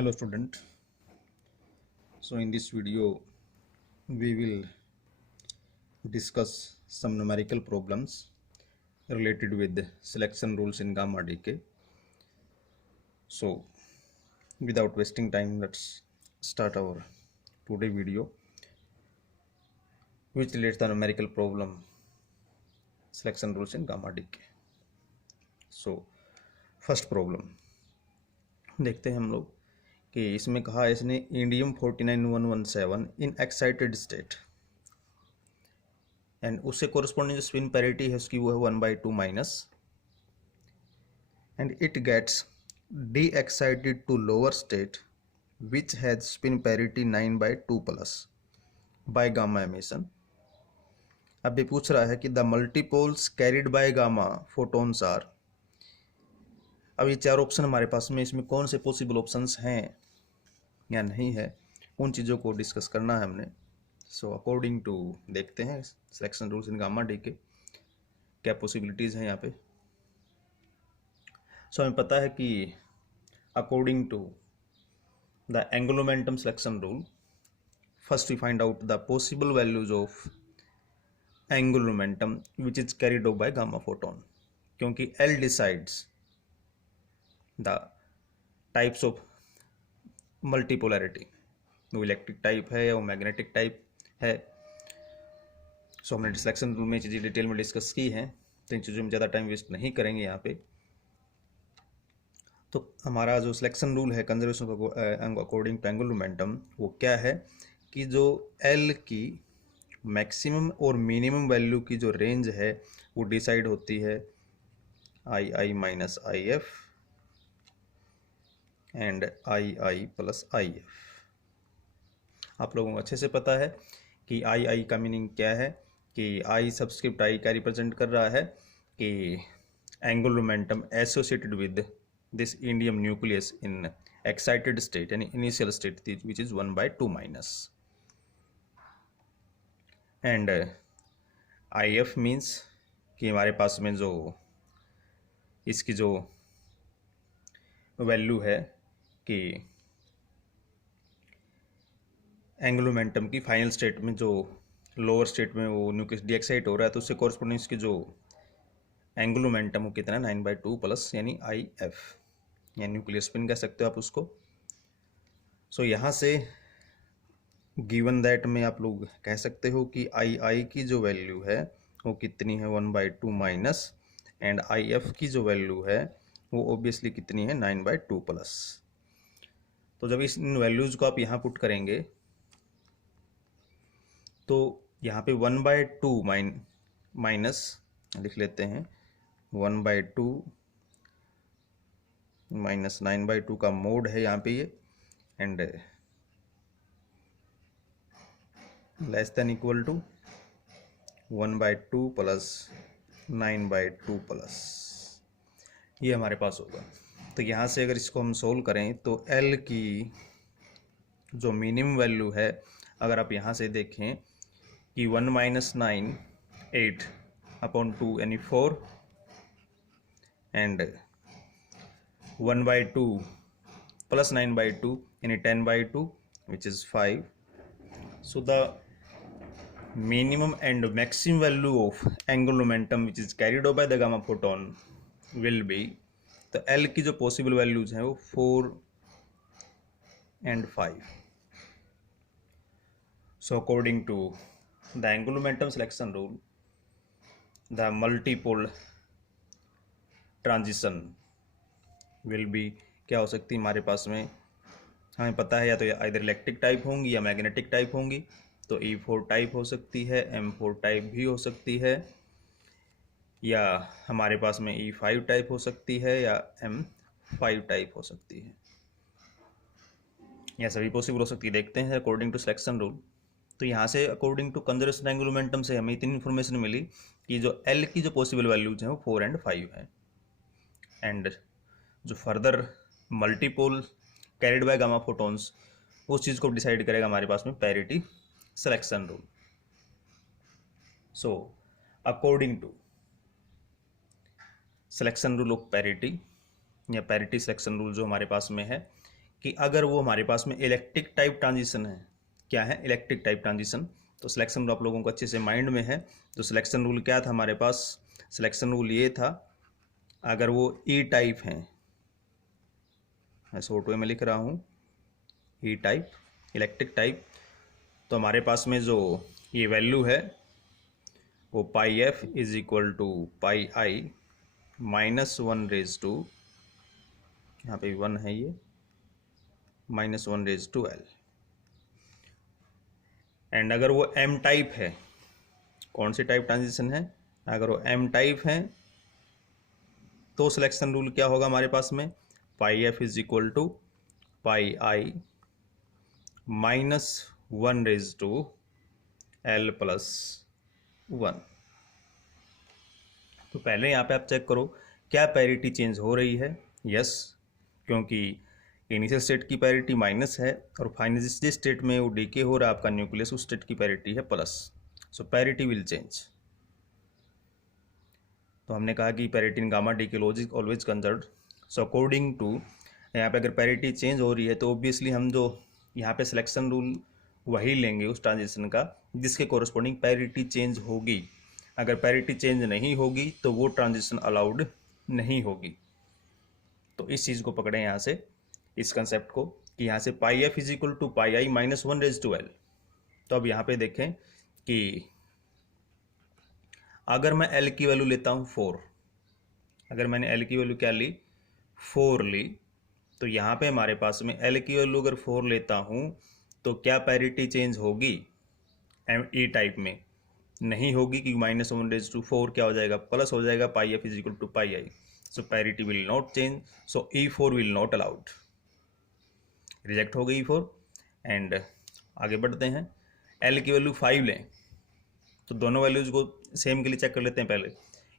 Hello student. So in this video we will discuss some numerical problems related with selection rules in gamma decay. So without wasting time, let's start our today video, which relates the numerical problem selection rules in gamma decay. So first problem देखते हैं हम लोग कि इसमें कहा है इसने indium 49117 in excited state and उससे कोरस्पॉन्डिंग जो स्पिन पैरिटी है उसकी वो है 1/2 minus and it gets de-excited to lower state which has spin parity 9/2 plus by gamma emission. अब ये पूछ रहा है कि the multipoles carried by gamma photons are. अब ये चार ऑप्शन हमारे पास में, इसमें कौन से पॉसिबल ऑप्शंस हैं या नहीं है, उन चीज़ों को डिस्कस करना है हमने। सो अकॉर्डिंग टू देखते हैं selection rules in gamma decay क्या पॉसिबिलिटीज़ हैं यहाँ पे। सो हमें पता है कि according to the angular momentum selection rule, first we find out the possible values of angular momentum which is carried out by gamma photon, क्योंकि L decides the types of multipolarity, वो electric type है या वो magnetic type है। सो हमने selection rule में चीज़ें detail में डिस्कस की हैं, तो इन चीज़ों में ज़्यादा टाइम वेस्ट नहीं करेंगे यहाँ पे। तो हमारा जो सिलेक्शन रूल है conservation according to angular momentum, वो क्या है कि जो एल की मैक्सिमम और मिनिमम वैल्यू की जो रेंज है वो डिसाइड होती है I I minus I F and I I plus I F. आप लोगों को अच्छे से पता है कि आई आई का मीनिंग क्या है, कि आई सबस्क्रिप्ट आई का रिप्रेजेंट कर रहा है कि angular momentum associated with this indium nucleus in excited state यानी initial state which is 1/2 minus, and I F means कि हमारे पास में जो इसकी जो वैल्यू है कि एंगुलर मोमेंटम की फाइनल स्टेट में जो लोअर स्टेट में वो न्यूक्लियस डीएक्साइट हो रहा है, तो उससे कॉरस्पॉन्डिंग की जो एंगुलर मोमेंटम वो कितना 9/2 प्लस यानी आई एफ या न्यूक्लियर स्पिन कह सकते हो आप उसको। सो यहाँ से गिवन दैट में आप लोग कह सकते हो कि आई आई की जो वैल्यू है वो कितनी है 1/2 माइनस, एंड आई एफ की जो वैल्यू है वो ऑब्वियसली कितनी है 9/2 प्लस। तो जब इन वैल्यूज़ को आप यहाँ पुट करेंगे तो यहाँ पे 1/2 माइनस लिख लेते हैं, 1/2 माइनस 9/2 का मोड है यहाँ पे ये, and less than equal to 1/2 plus 9/2 plus, ये हमारे पास होगा। तो यहाँ से अगर इसको हम सोल्व करें तो L की जो मिनिमम वैल्यू है, अगर आप यहाँ से देखें कि 1 माइनस 9 8/2 यानी 4, एंड 1/2 प्लस 9/2 यानी 10/2 which is 5। So the minimum and maximum value of angular momentum which is carried out by the gamma photon will be, तो L की जो possible values हैं वो 4 and 5। So according to the angular momentum selection rule, the multipole transition will be क्या हो सकती है हमारे पास में, हमें पता है या तो इधर इलेक्ट्रिक टाइप होंगी या मैग्नेटिक टाइप होंगी। तो E4 टाइप हो सकती है, M4 टाइप भी हो सकती है, या हमारे पास में E5 टाइप हो सकती है या M5 टाइप हो सकती है, या सभी पॉसिबल हो सकती है। देखते हैं अकॉर्डिंग टू सिलेक्शन रूल। तो यहाँ से according to conservation angular momentum से हमें इतनी इन्फॉर्मेशन मिली कि जो L की जो पॉसिबल वैल्यूज हैं वो 4 and 5 है, एंड जो further multipole carried by gamma photons उस चीज़ को डिसाइड करेगा हमारे पास में parity selection rule. So according to selection rule of parity या पैरिटी सिलेक्शन रूल जो हमारे पास में है कि अगर वो हमारे पास में इलेक्ट्रिक टाइप ट्रांजिशन है, क्या है इलेक्ट्रिक टाइप ट्रांजिशन, तो सिलेक्शन रूल आप लोगों को अच्छे से माइंड में है। तो सिलेक्शन रूल क्या था हमारे पास, सिलेक्शन रूल ये था, अगर वो ई टाइप हैं, मैं फोटो में लिख रहा हूँ ई टाइप इलेक्ट्रिक टाइप, तो हमारे पास में जो ये वैल्यू है वो पाई F is equal to pi आई -1 यहाँ पे 1 है, ये -1 एंड अगर वो एम टाइप है, कौन सी टाइप ट्रांजिशन है, अगर वो एम टाइप है तो सिलेक्शन रूल क्या होगा हमारे पास में, pi F is equal to pi I -1/L+1। तो पहले यहाँ पे आप चेक करो क्या पैरिटी चेंज हो रही है, यस, क्योंकि इनिशियल स्टेट की पैरिटी माइनस है और फाइनल जिस स्टेट में वो डीके हो रहा है आपका न्यूक्लियस, उस स्टेट की पैरिटी है plus, so parity will change. तो हमने कहा कि parity in gamma decay logic always conserved, so according to यहाँ पे अगर पैरिटी चेंज हो रही है तो ऑब्वियसली हम जो यहाँ पे सिलेक्शन रूल वही लेंगे उस ट्रांजिशन का जिसके कोरस्पॉन्डिंग पैरिटी चेंज होगी। अगर पैरिटी चेंज नहीं होगी तो वो ट्रांजिशन अलाउड नहीं होगी। तो इस चीज़ को पकड़ें यहाँ से, इस कंसेप्ट को, कि यहाँ से pi F is equal to pi I -1/L। तो अब यहाँ पे देखें कि अगर मैं L की वैल्यू लेता हूँ 4, अगर मैंने L की वैल्यू क्या ली 4 ली, तो यहाँ पे हमारे पास में L की वैल्यू अगर 4 लेता हूँ तो क्या पैरिटी चेंज होगी ई टाइप में, नहीं होगी, क्योंकि -1/4 क्या हो जाएगा, प्लस हो जाएगा, pi F is equal to pi I, so parity will not change, so E4 will not allowed, reject हो गई E4। एंड आगे बढ़ते हैं, L की वैल्यू 5 लें, तो दोनों वैल्यूज को सेम के लिए चेक कर लेते हैं पहले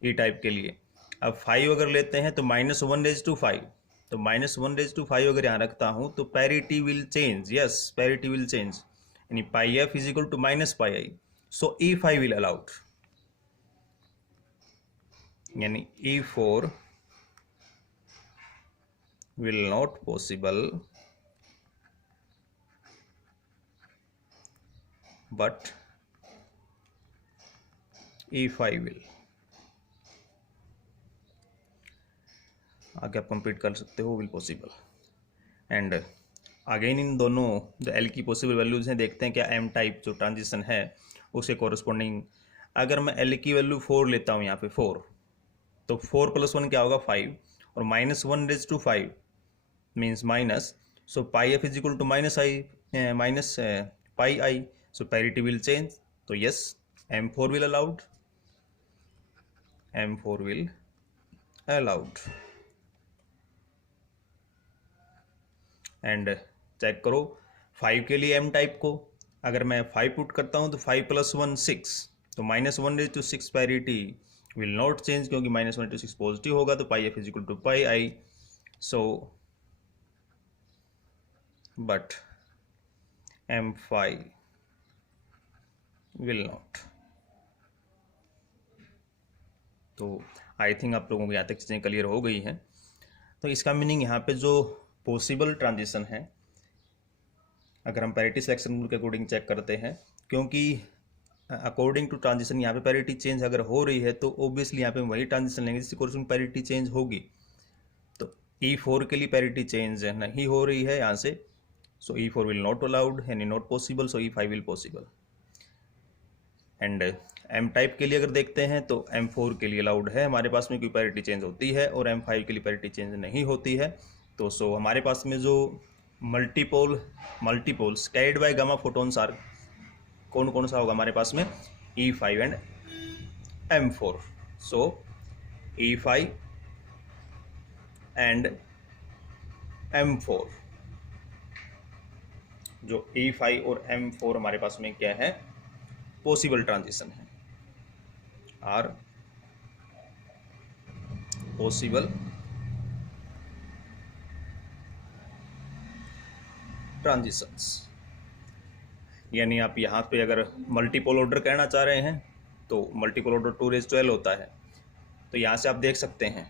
ई टाइप के लिए। अब 5 अगर लेते हैं तो -1/5, तो -1/5 अगर यहाँ रखता हूँ तो parity will change, yes parity will change, यानी pi F is equal to -pi I, so E5 will allowed, यानी E4 will not possible but E5 will. आगे आप कंप्लीट कर सकते हो, will possible. And again in दोनों जो L की पॉसिबल वैल्यूज हैं देखते हैं क्या एम टाइप जो ट्रांजिशन है उसके कोरस्पॉन्डिंग, अगर मैं एल की वैल्यू 4 लेता हूँ यहाँ पे 4, तो 4 + 1 क्या होगा 5, और -1/5 means minus, so pi F is equal to -pi I, so parity will change, तो yes M4 will allowed, M4 will allowed. And check करो 5 के लिए एम टाइप को, अगर मैं 5 पुट करता हूँ तो 5 + 1 6, तो -1/6 पैरिटी विल नॉट चेंज, क्योंकि -1/6 पॉजिटिव होगा, तो pi F is equal to pi I, so but M5 will not. तो आई थिंक आप लोगों को यहाँ तक चीज़ें क्लियर हो गई हैं। तो इसका मीनिंग यहाँ पे जो पॉसिबल ट्रांजिशन है, अगर हम पैरिटी सिलेक्शन रूल के अकॉर्डिंग चेक करते हैं, क्योंकि अकॉर्डिंग टू ट्रांजिशन यहाँ पे पैरिटी चेंज अगर हो रही है तो ऑब्वियसली यहाँ पे हम वही ट्रांजिशन लेंगे जिससे कोर्स में पैरिटी चेंज होगी। तो E4 के लिए पैरिटी चेंज नहीं हो रही है यहाँ से, so E4 will not allowed, यानी not possible, so E5 will possible. And M type के लिए अगर देखते हैं तो M4 के लिए अलाउड है हमारे पास में, क्योंकि पैरिटी चेंज होती है, और M5 के लिए पैरिटी चेंज नहीं होती है। तो सो हमारे पास में जो multipoles carried by gamma photons are कौन कौन सा होगा हमारे पास में, E5 and M4, so E5 and M4, जो E5 और M4 हमारे पास में क्या है, पॉसिबल ट्रांजिशन है, आर पॉसिबल ट्रांजिशंस। यानी आप यहाँ पे अगर मल्टीपोल ऑर्डर कहना चाह रहे हैं तो multipole order 2 raised to L होता है। तो यहाँ से आप देख सकते हैं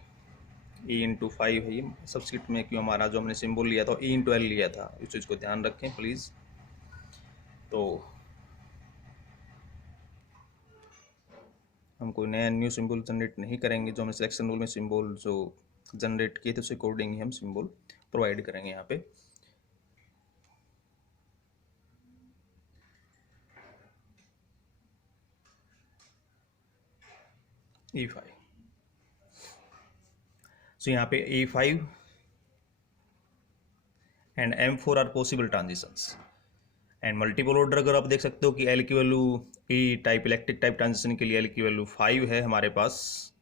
E/5 है, ये सबस्क्रिप्ट में क्यों हमारा जो हमने सिंबल लिया था E/L लिया था, इस चीज़ को ध्यान रखें प्लीज़। तो हम कोई नया न्यू सिंबल जनरेट नहीं करेंगे, जो हमने सिलेक्शन रूल में सिंबल जो जनरेट किए थे उसके अकॉर्डिंग ही हम सिंबल प्रोवाइड करेंगे यहाँ पे। E5, सो यहाँ पे E5 and M4 are possible transitions and multiple order. अगर आप देख सकते हो कि L की value E type electric type transition के लिए L की वैल्यू 5 है हमारे पास,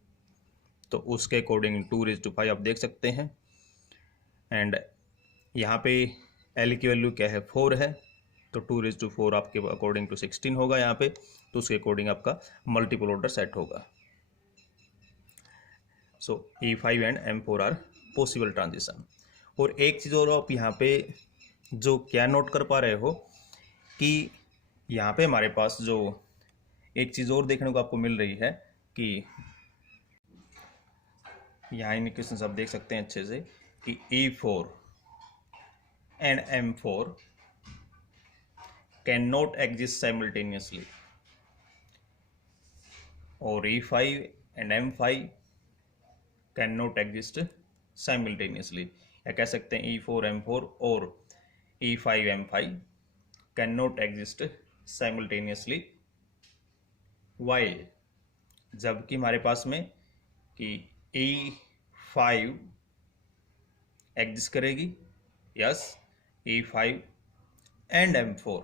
तो उसके अकॉर्डिंग 2⁵ आप देख सकते हैं। एंड यहाँ पे L की वैल्यू क्या है, 4 है, तो 2⁴ आपके अकॉर्डिंग टू 16 होगा यहाँ पे, तो उसके अकॉर्डिंग आपका मल्टीपल ऑर्डर सेट होगा। So E5 and M4 are possible transition. और एक चीज़ और आप यहाँ पे जो क्या नोट कर पा रहे हो कि यहाँ पे हमारे पास जो एक चीज़ और देखने को आपको मिल रही है कि यहाँ इंडिकेशंस आप देख सकते हैं अच्छे से कि E4 and M4 can not exist simultaneously, और E5 and M5 can not exist simultaneously, या कह सकते हैं E4 M4 और E5 M5 can not exist simultaneously while, जबकि हमारे पास में कि E5 एग्जिस्ट करेगी, yes, E5 and M4,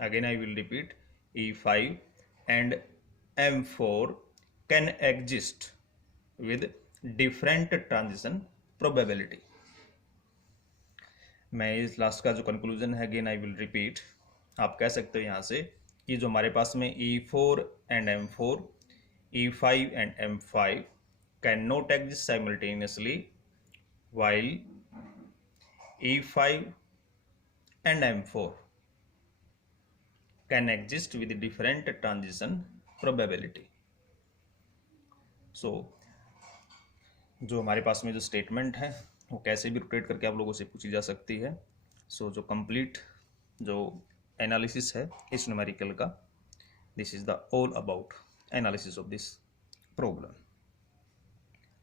again I will repeat, E5 and M4 can exist with different transition probability. मैं इस लास्ट का जो कंक्लूजन है, अगेन आई विल रिपीट, आप कह सकते हो यहाँ से कि जो हमारे पास में E4 and M4, E5 and M5 can not exist simultaneously while E5 and M4 can exist with different transition probability. So जो हमारे पास में जो स्टेटमेंट है वो कैसे भी रोटेट करके आप लोगों से पूछी जा सकती है। सो जो कंप्लीट जो एनालिसिस है इस न्यूमेरिकल का, this is the all about analysis of this problem.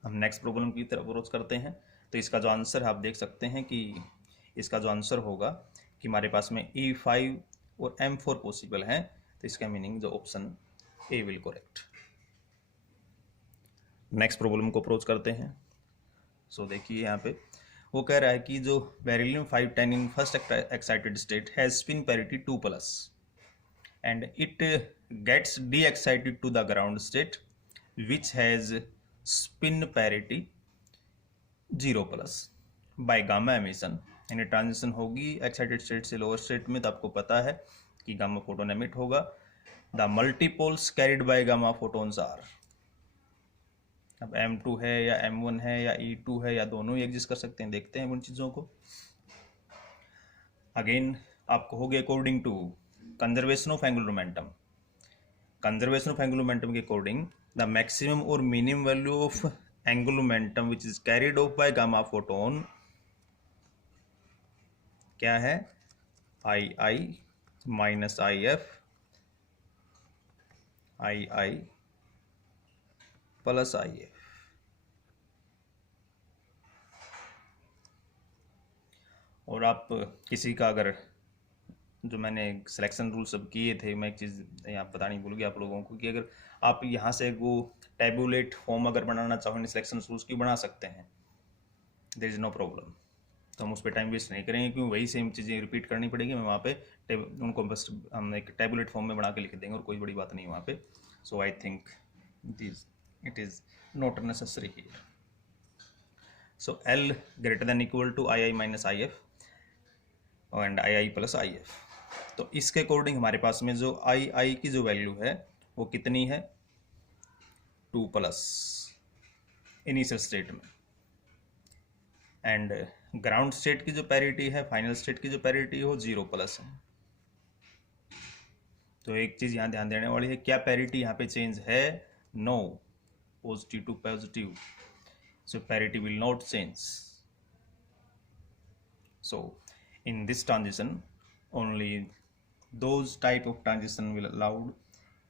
हम नेक्स्ट प्रॉब्लम की तरफ अप्रोच करते हैं। तो इसका जो आंसर है आप देख सकते हैं कि इसका जो आंसर होगा कि हमारे पास में E5 और M4 पॉसिबल है, तो इसका मीनिंग जो option A will correct. Next problem को अप्रोच करते हैं। सो देखिए यहाँ पे वो कह रहा है कि जो beryllium 510 in first excited state has spin parity 2+ and it gets de-excited to the ground state which has spin parity 0+ by gamma emission, यानी ट्रांजिशन होगी एक्साइटेड स्टेट से लोअर स्टेट में, तो आपको पता है कि गामा फोटोन एमिट होगा। The multipoles carried by gamma photons are, अब M2 है या M1 है या E2 है या दोनों ही एग्जिस्ट कर सकते हैं, देखते हैं उन चीज़ों को। अगेन आपको हो गया according to conservation of angular momentum, conservation of angular momentum के अकॉर्डिंग द मैक्सिमम और minimum value of angular momentum which is carried of by gamma photon क्या है, II minus IF, II plus IF। और आप किसी का अगर जो मैंने सिलेक्शन रूल सब किए थे, मैं एक चीज़ यहाँ बतानी भूल गया आप लोगों को कि अगर आप यहाँ से वो टैबुलेट फॉर्म अगर बनाना चाहो सिलेक्शन रूल्स की बना सकते हैं, देयर इज़ नो प्रॉब्लम। तो हम उस पर टाइम वेस्ट नहीं करेंगे क्योंकि वही सेम चीज़ें रिपीट करनी पड़ेगी। मैं वहाँ पे उनको बस हम एक टैबुलेट फॉर्म में बना के लिख देंगे और कोई बड़ी बात नहीं वहाँ पे। So I think this it is not necessary here. So L greater than equal to II minus IF and II plus IF। तो इसके अकॉर्डिंग हमारे पास में जो II की जो वैल्यू है वो कितनी है, 2+ इनिशियल स्टेट में, एंड ग्राउंड स्टेट की जो पैरिटी है, फाइनल स्टेट की जो पैरिटी हो 0+ है। तो एक चीज़ यहाँ ध्यान देने वाली है, क्या पैरिटी यहाँ पे चेंज है, no, positive to positive. so parity will not change. So in this transition only those type of transition will allowed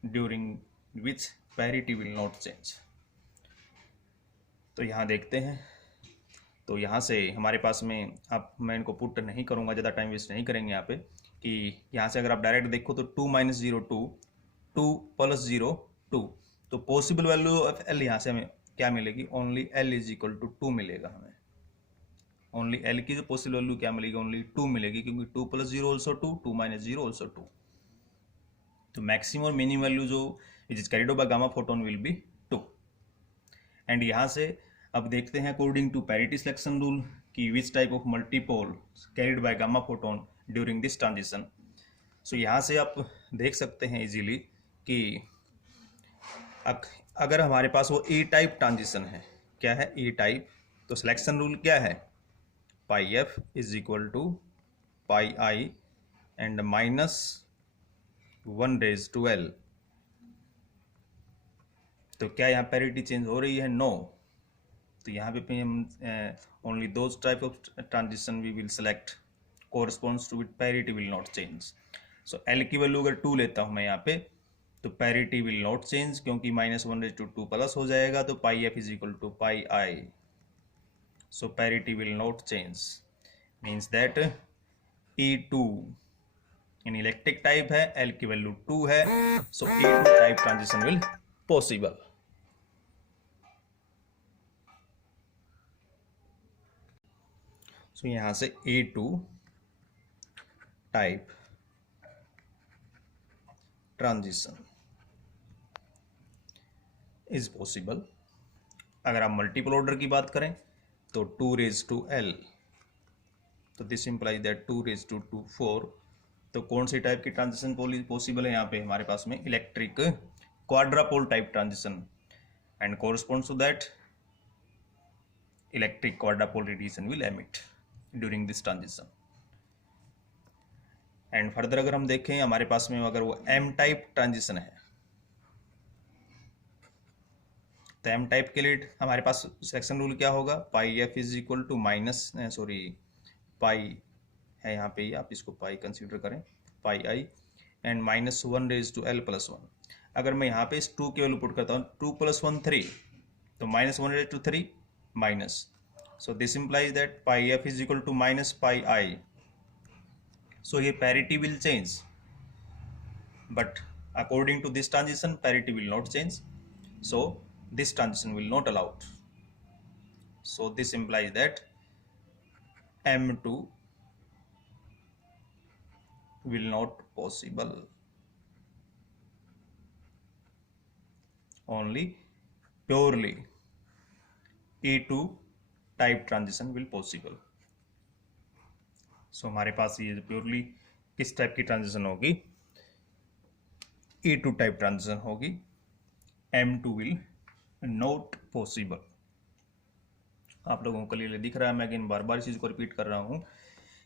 during which parity will not change. तो यहाँ देखते हैं, तो यहाँ से हमारे पास में अब मैं इनको पुट नहीं करूँगा, ज़्यादा टाइम वेस्ट नहीं करेंगे यहाँ पे, कि यहाँ से अगर आप डायरेक्ट देखो तो 2 - 0 2, 2 + 0 2, तो पॉसिबल वैल्यू ऑफ एल यहाँ से हमें क्या मिलेगी, only L is equal to 2 मिलेगा हमें। ओनली एल की जो पॉसिबल वैल्यू क्या मिलेगी, ओनली 2 मिलेगी, क्योंकि 2 + 0 ऑल्सो 2, 2 - 0 ऑल्सो 2। तो मैक्सिमम और मिनिमम वैल्यू जो it is carried by gamma photon will be 2। And यहाँ से अब देखते हैं according to parity selection rule कि which type of multipole carried by gamma photon during this transition. So यहाँ से आप देख सकते हैं इजीली कि अगर हमारे पास वो ए टाइप ट्रांजिशन है, क्या है ए टाइप, तो सिलेक्शन रूल क्या है, pi F is equal to pi I and -1/L। तो क्या यहाँ पैरिटी चेंज हो रही है, नो। तो यहाँ पे हम only those type of transition we will select corresponds to which parity will not change. So L की वैल्यू अगर 2 लेता हूँ मैं यहाँ पे, तो पैरिटी विल नॉट चेंज, क्योंकि -1/2 प्लस हो जाएगा, तो pi F is equal to pi I. So parity will not change means that E2 in electric type है, एल की वैल्यू 2 है, so E2 type transition will possible. So यहां से E2 type transition is possible. अगर आप multiple order की बात करें तो 2⁻L, तो दिस इंप्लाइज दैट 2⁻2 4। तो कौन सी टाइप की ट्रांजिशन पॉसिबल है यहाँ पे हमारे पास में, electric quadrupole type transition, and corresponds to that electric quadrupole radiation will emit during this transition. And further अगर हम देखें हमारे पास में अगर वो एम टाइप ट्रांजिशन है, तो एम टाइप के लिए हमारे पास सिलेक्शन रूल क्या होगा, पाई एफ इज इक्वल टू पाई है यहाँ पे, आप इसको पाई कंसीडर करें, पाई आई एंड -1/L + 1। अगर मैं यहाँ पे इस 2 की वैल्यू पुट करता हूँ, 2 + 1 3, तो -1/3 minus, so this implies that pi F is equal to -pi I. So here parity will change, but according to this transition parity will not change, so this transition will not allowed. So this implies that M2 will not possible, only purely E2 type transition will possible. सो हमारे पास ये purely किस type की transition होगी, E2 type transition होगी, M2 will not possible. आप लोगों को clearly दिख रहा है, मैं अगेन बार बार इस चीज़ को रिपीट कर रहा हूँ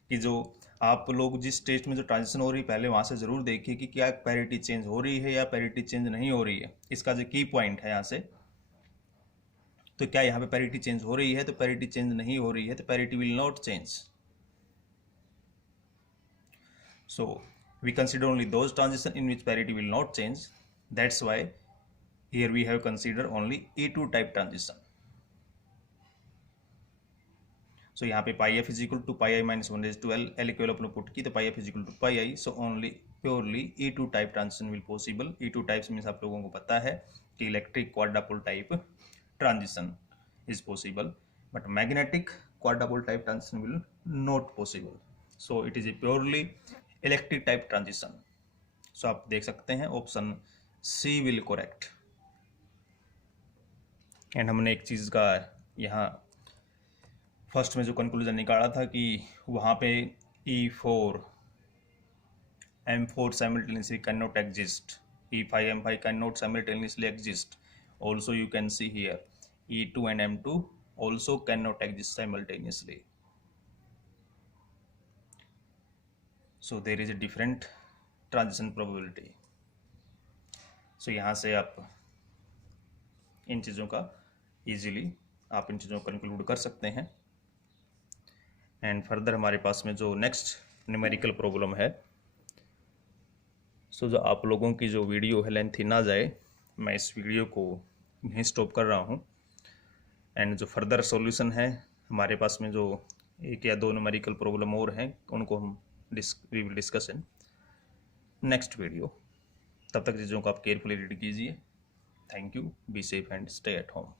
कि जो आप लोग जिस स्टेज में जो ट्रांजिशन हो रही है पहले वहाँ से ज़रूर देखिए कि क्या पैरिटी चेंज हो रही है या पैरिटी चेंज नहीं हो रही है। इसका जो की पॉइंट है यहाँ से, तो क्या यहाँ पे पैरिटी चेंज हो रही है, तो पैरिटी चेंज नहीं हो रही है, तो parity will not change. So we consider only those transition in which parity will not change. That's why here we have considered only E2 type transition. So यहाँ पे pi F is equal to pi I -1/L, L equal अपने put की, तो pi F is equal to pi I. So only purely E2 type transition will possible. E2 types means आप लोगों को पता है कि electric quadrupole type transition is possible, but magnetic quadrupole type transition will not possible. So it is a purely electric type transition. So आप देख सकते हैं option C will correct. And हमने एक चीज़ का यहाँ फर्स्ट में जो कंक्लूजन निकाला था कि वहाँ पे E4 M4 simultaneously cannot exist, E5 M5 cannot simultaneously exist. Also you can see here E2 and M2 also cannot exist simultaneously. So there is a different transition probability. So यहाँ से आप इन चीज़ों का easily आप इन चीज़ों को conclude कर सकते हैं। एंड फर्दर हमारे पास में जो नेक्स्ट न्यूमेरिकल प्रॉब्लम है, सो जो आप लोगों की जो वीडियो है लेंथी ना जाए, मैं इस वीडियो को यहीं स्टॉप कर रहा हूँ। एंड जो फर्दर सॉल्यूशन है हमारे पास में, जो 1 या 2 न्यूमेरिकल प्रॉब्लम और हैं, उनको हम we will discuss in next video. तब तक चीज़ों को आप केयरफुली रीड कीजिए। Thank you, be safe and stay at home.